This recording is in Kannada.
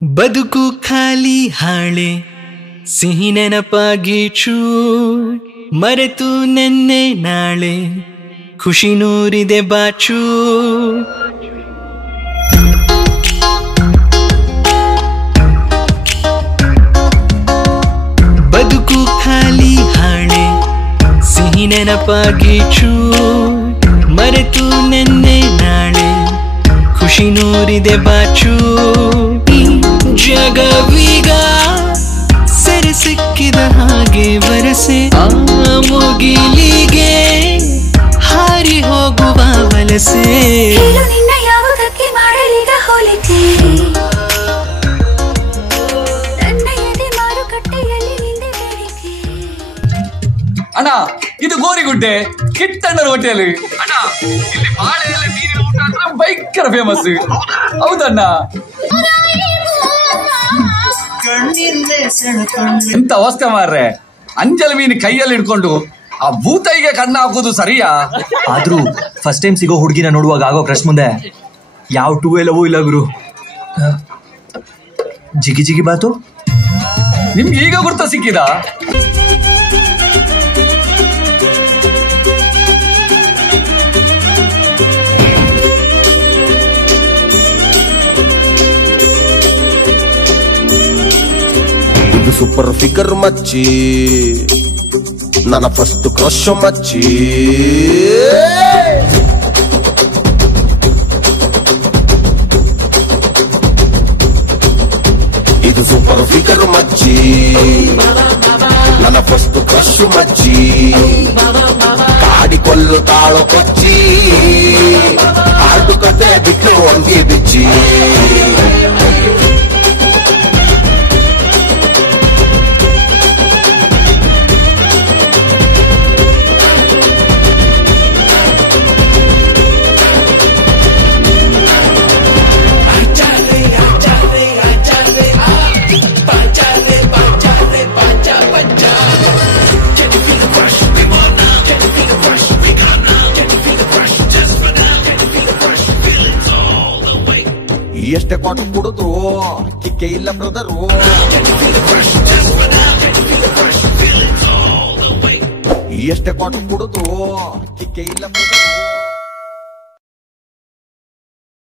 ಬದುಕು ಖಾಲಿ ಹಾಳೆ ಸಿಹಿ ನೆನಪಾಗೀಚು ಮರೆತು ನೆನ್ನೆ ನಾಳೆ ಖುಷಿ ನೂರಿದೆ ಬಾಚು ಬದುಕು ಖಾಲಿ ಹಾಳೆ ಸಿಹಿ ನೆನಪಾಗೀಚು ಮರೆತು ನೆನ್ನೆ ನಾಳೆ ಖುಷಿ ನೂರಿದೆ ಬಾಚು ಜಗವೀಗ ಸೆರೆ ಸಿಕ್ಕಿದ ಹಾಗೆ ವರಸೆ ಆ ಮುಗಿಲಿಗೆ ಹಾರಿ ಹೋಗುವ ವಲಸೆ ನಿನ್ನ ಯಾವುದಕ್ಕೆ ಮಾಡಲಿಗ ಹೋಲಿಕೆ ನನ್ನ ಎದೆ ಮಾರುಕಟ್ಟೆಯಲ್ಲಿ ನಿಂದೆ ಬೇಡಿಕೆ ಅಣ್ಣ ಇದು ಗೋರಿಗುಡ್ಡೆ ಕಿಟ್ಟಣ್ಣರ ಹೋಟೆಲ್ ಅಣ್ಣ ಇಲ್ಲಿ ಬಾಳೆ ಎಲೆ ಮೀನಿನ ಊಟ ಅಂದ್ರೆ ಭಯಂಕರ ಫೇಮಸ್ ಹೌದಣ್ಣ ಇಂತ ಅವಸ್ಥೆ ಮಾರ್ರೆ ಅಂಜಲ್ ಮೀನು ಕೈಯಲ್ಲಿ ಹಿಡ್ಕೊಂಡು ಆ ಭೂತೈಗೆ ಕಣ್ಣ ಹಾಕೋದು ಸರಿಯಾ? ಆದ್ರೂ ಫಸ್ಟ್ ಟೈಮ್ ಸಿಗೋ ಹುಡುಗಿನ ನೋಡುವಾಗ ಆಗೋ ಕ್ರಶ್ ಮುಂದೆ ಯಾವ ಟೂ ಎಲ್ಲವೂ ಇಲ್ಲ ಗುರು. ಜಿಗಿ ಜಿಗಿ ಬಾತು ನಿಮ್ಗೆ ಈಗ ಗುರ್ತ ಸಿಕ್ಕಿದ? ಸೂಪರ್ ಫಿಗರ್ ಮಚ್ಚಿ ನನ್ನ ಫಸ್ಟ್ ಕ್ರಶ್ ಮಚ್ಚಿ ಇದು ಸೂಪರ್ ಫಿಗರ್ ಮಚ್ಚಿ ನನ್ನ ಫಸ್ಟ್ ಕ್ರಶ್ ಮಚ್ಚಿ ಕಾಡಿಕೊಳ್ಳು ತಾಳು ಕೊಚ್ಚಿ ಆಡು ಕತೆ ಬಿಟ್ಟು ಒಂದಿ ಬಿಚ್ಚಿ ಎಷ್ಟೇ ಕೊಟ್ಟು ಕುಡಿದ್ರು ಕಿಕ್ಕೆ ಇಲ್ಲ ಬ್ರದರು ಎಷ್ಟೇ ಕೊಟ್ಟು ಕುಡಿದ್ರು ಕಿಕ್ಕೆ ಇಲ್ಲ ಬ್ರದರು